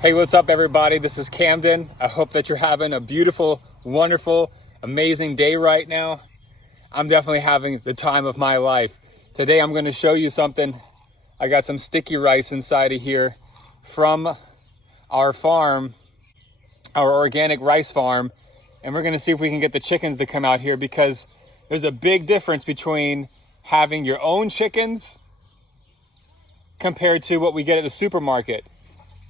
Hey, what's up everybody? This is Camden. I hope that you're having a beautiful, wonderful, amazing day right now. I'm definitely having the time of my life. Today I'm going to show you something. I got some sticky rice inside of here from our farm, our organic rice farm, and we're going to see if we can get the chickens to come out here, because there's a big difference between having your own chickens compared to what we get at the supermarket.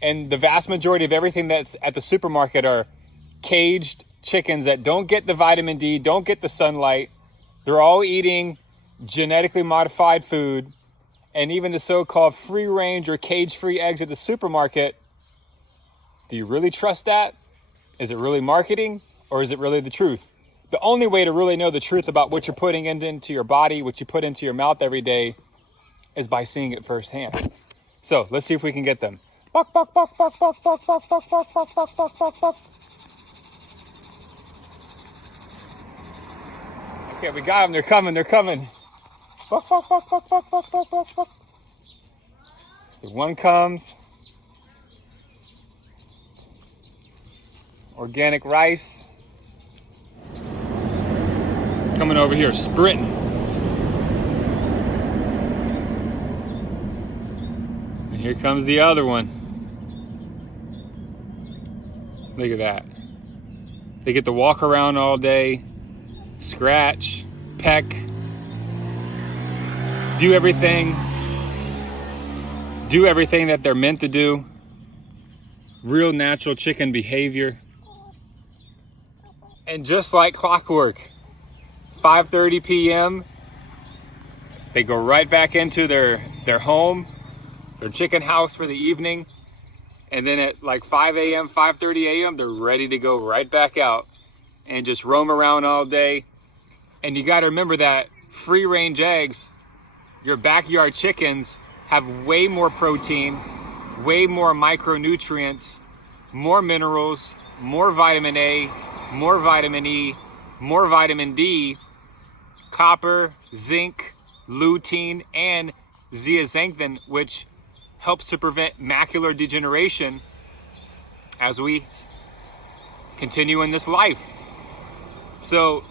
And the vast majority of everything that's at the supermarket are caged chickens that don't get the vitamin D, don't get the sunlight. They're all eating genetically modified food. And even the so-called free range or cage-free eggs at the supermarket, do you really trust that? Is it really marketing, or is it really the truth? The only way to really know the truth about what you're putting into your body, what you put into your mouth every day, is by seeing it firsthand. So let's see if we can get them. Buck, buck, buck, buck, buck, buck, buck, buck, buck, buck, buck, buck, buck, buck. Okay, we got them. They're coming. They're coming. Buck, buck, buck, buck, buck, buck, buck, buck, buck. The one comes. Organic rice. Coming over here, sprinting. And here comes the other one. Look at that. They get to walk around all day, scratch, peck, do everything that they're meant to do. Real natural chicken behavior. And just like clockwork, 5:30 p.m., they go right back into their home, their chicken house for the evening. And then at like 5 a.m., 5:30 a.m., they're ready to go right back out and just roam around all day. And you got to remember that free range eggs, your backyard chickens, have way more protein, way more micronutrients, more minerals, more vitamin A, more vitamin E, more vitamin D, copper, zinc, lutein, and zeaxanthin, which helps to prevent macular degeneration as we continue in this life. So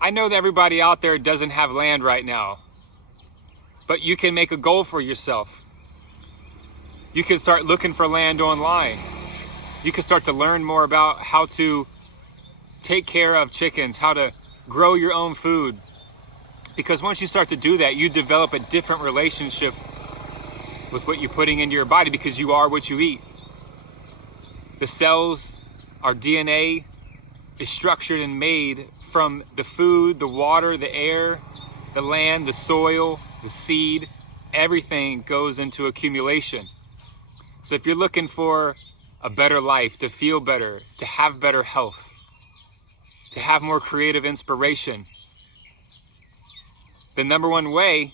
I know that everybody out there doesn't have land right now, but you can make a goal for yourself. You can start looking for land online. You can start to learn more about how to take care of chickens, how to grow your own food. Because once you start to do that, you develop a different relationship with what you're putting into your body, because you are what you eat. The cells, our DNA is structured and made from the food, the water, the air, the land, the soil, the seed. Everything goes into accumulation. So if you're looking for a better life, to feel better, to have better health, to have more creative inspiration, the number one way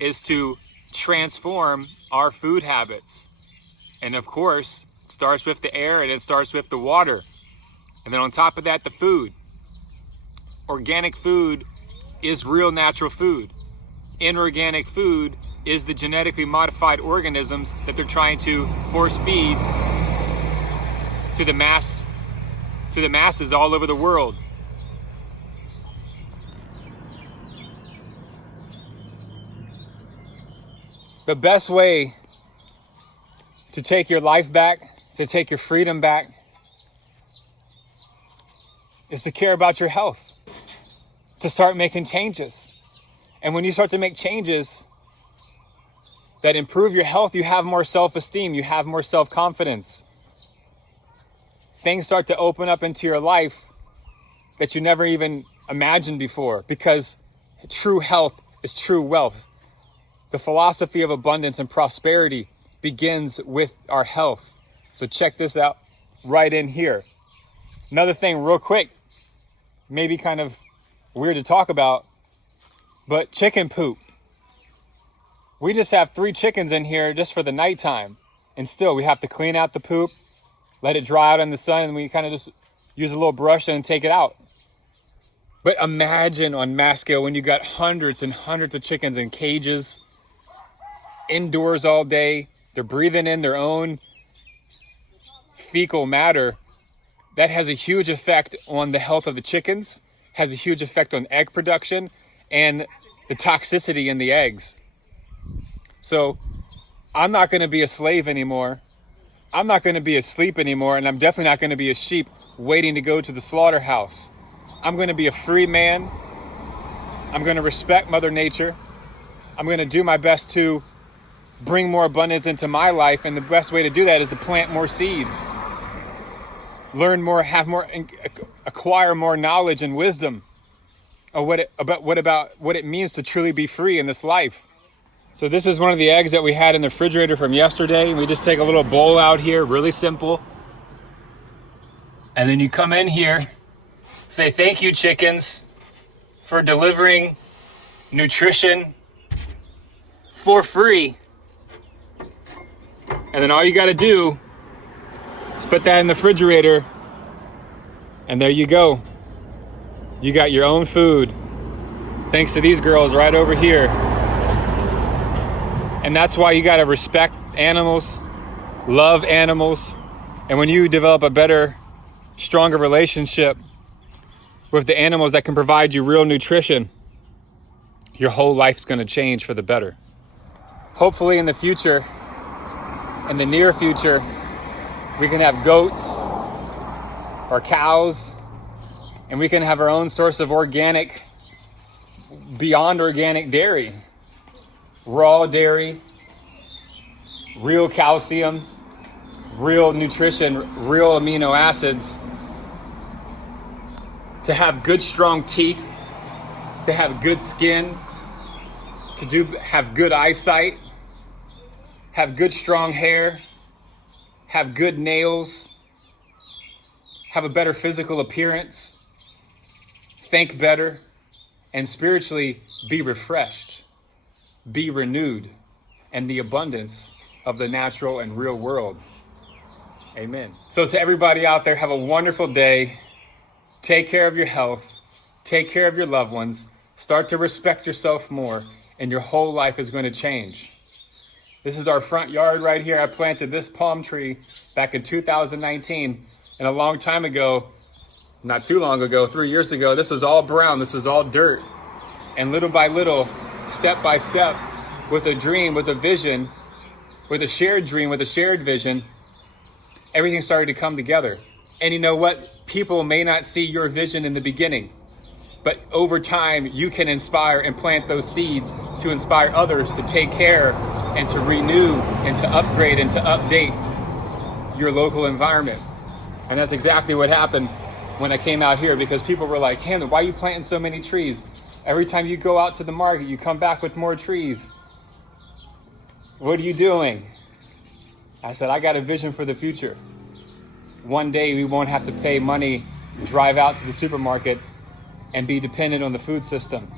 is to transform our food habits. And of course, it starts with the air and it starts with the water. And then on top of that, the food. Organic food is real natural food. Inorganic food is the genetically modified organisms that they're trying to force feed to the masses all over the world. The best way to take your life back, to take your freedom back, is to care about your health, to start making changes. And when you start to make changes that improve your health, you have more self-esteem, you have more self-confidence. Things start to open up into your life that you never even imagined before, because true health is true wealth. The philosophy of abundance and prosperity begins with our health. So check this out right in here. Another thing real quick, maybe kind of weird to talk about, but chicken poop. We just have 3 chickens in here just for the nighttime. And still we have to clean out the poop, let it dry out in the sun, and we kind of just use a little brush and take it out. But imagine on mass scale when you got hundreds and hundreds of chickens in cages, indoors all day. They're breathing in their own fecal matter, that has a huge effect on the health of the chickens, has a huge effect on egg production and the toxicity in the eggs. So I'm not going to be a slave anymore. I'm not going to be asleep anymore, and I'm definitely not going to be a sheep waiting to go to the slaughterhouse. I'm going to be a free man. I'm going to respect Mother Nature. I'm going to do my best to bring more abundance into my life, and the best way to do that is to plant more seeds, learn more, have more, acquire more knowledge and wisdom of what it means to truly be free in this life. So this is one of the eggs that we had in the refrigerator from yesterday. We just take a little bowl out here, really simple. And then you come in here, say, thank you, chickens, for delivering nutrition for free. And then all you got to do is put that in the refrigerator, and there you go. You got your own food, thanks to these girls right over here. And that's why you got to respect animals, love animals. And when you develop a better, stronger relationship with the animals that can provide you real nutrition, your whole life's going to change for the better. Hopefully in the future, in the near future, we can have goats or cows, and we can have our own source of organic, beyond organic dairy. Raw dairy, real calcium, real nutrition, real amino acids, to have good strong teeth, to have good skin, have good eyesight, have good strong hair, have good nails, have a better physical appearance, think better, and spiritually be refreshed. Be renewed in the abundance of the natural and real world. Amen. So to everybody out there, have a wonderful day. Take care of your health. Take care of your loved ones. Start to respect yourself more, and your whole life is going to change. This is our front yard right here. I planted this palm tree back in 2019, and a long time ago, not too long ago, 3 years ago, this was all brown. This was all dirt. And little by little, step by step, with a dream, with a vision, with a shared dream, with a shared vision, everything started to come together. And you know what? People may not see your vision in the beginning, but over time, you can inspire and plant those seeds to inspire others to take care and to renew and to upgrade and to update your local environment. And that's exactly what happened when I came out here, because people were like, Camden, why are you planting so many trees? Every time you go out to the market, you come back with more trees. What are you doing? I said, I got a vision for the future. One day we won't have to pay money, drive out to the supermarket, and be dependent on the food system.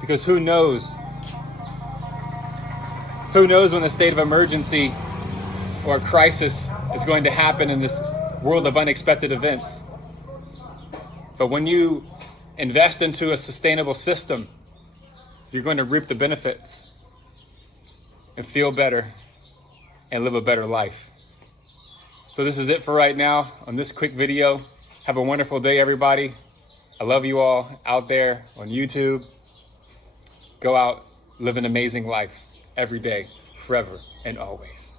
Because who knows? Who knows when the state of emergency or a crisis is going to happen in this world of unexpected events. But when you invest into a sustainable system, you're going to reap the benefits and feel better and live a better life. So this is it for right now on this quick video. Have a wonderful day, everybody. I love you all out there on YouTube. Go out, live an amazing life every day, forever and always.